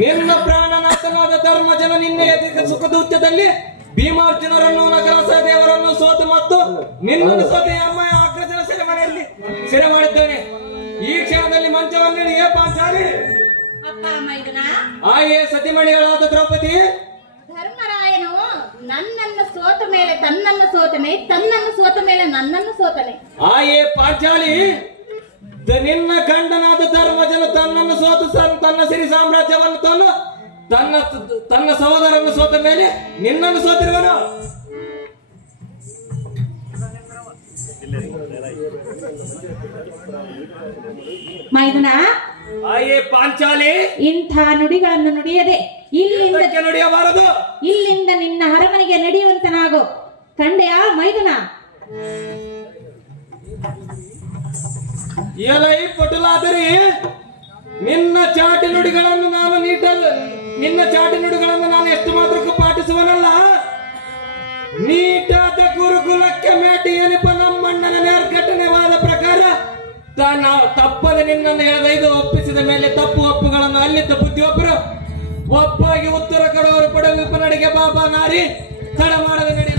ನಿನ್ನ ಪ್ರಾಣನಾಥನಾದ ಧರ್ಮಜನ ನಿನ್ನೆ ಸುಖದೂತ್ಯದಲ್ಲಿ ಭೀಮಾರ್ಜುನರನ್ನು ನಗರ ಸಹದೇವರನ್ನು ಸೋತು ಮತ್ತು ನಿನ್ನನ್ನು ಸೋತೆ ಅಮ್ಮ ಅಗ್ರಜನ ಸೆರೆಮನೆಯಲ್ಲಿ ಸೆರೆ ಮಾಡಿದ್ದಾನೆ. ಈ ಕ್ಷಣದಲ್ಲಿ ಮಂಚವನ್ನು ಏ ಪಾಂಚಾಲಿ ಆಯೇ ಸತಿಮಣಿಗಳಾದ ದ್ರೌಪದಿ ಧರ್ಮರಾಯನು ನನ್ನನ್ನು ಸೋತ ಮೇಲೆ ತನ್ನನ್ನು ಸೋತನೆ, ತನ್ನನ್ನು ಸೋತ ಮೇಲೆ ನನ್ನನ್ನು ಸೋತನೆ. ಆಯೇ ಪಾಂಚಾಲಿ ನಿನ್ನ ಗಂಡನಾದ ಧರ್ಮಜನು ತನ್ನನ್ನು ಸೋತು ತನ್ನ ಸಿರಿ ಸಾಮ್ರಾಜ್ಯವನ್ನು ತಂದು ತನ್ನ ಸಹೋದರನ್ನು ಸೋತ ಮೇಲೆ ನಿನ್ನನ್ನು ಸೋತಿರುವನು. ಮೈದುನ ಆಯೇ ಪಾಂಚಾಲಿ ಇಂಥ ನುಡಿಗಳನ್ನು ನುಡಿಯದೆ ನುಡಿಯಬಾರದು. ಇಲ್ಲಿಂದ ನಿನ್ನ ಅರಮನೆಗೆ ನಡೆಯುವಂತನಾಗೋ ಕಂಡೆಯಾ ಮೈದುನ? ಎಲೈ ಪಟುಲಾದರೆ ನಿನ್ನ ಚಾಟಿ ನುಡಿಗಳನ್ನು ನಾನು ಎಷ್ಟು ಮಾತ್ರಕ್ಕೂ ಪಾಟಿಸುವನಲ್ಲ. ನೀಟಾದ ಗುರುಕುಲಕ್ಕೆ ಮೇಟಿ ಎನಿಪ ನಮ್ಮಣ್ಣನ ನೇರ್ಘಟನೆವಾದ ಪ್ರಕಾರ ತಪ್ಪದೆ ನಿನ್ನನ್ನು ಎಳೆದೈದು ಒಪ್ಪಿಸಿದ ಮೇಲೆ ತಪ್ಪು ಒಪ್ಪುಗಳನ್ನು ಅಲ್ಲಿದ್ದ ಬುದ್ಧಿಯೊಬ್ಬರು ಒಪ್ಪಾಗಿ ಉತ್ತರ ಕೊಡುವರು ಪಡ ವಿಪನಡಿಗೆ ಬಾಬಾ ನಾರಿ ತಡ ಮಾಡದ ನಡಿ.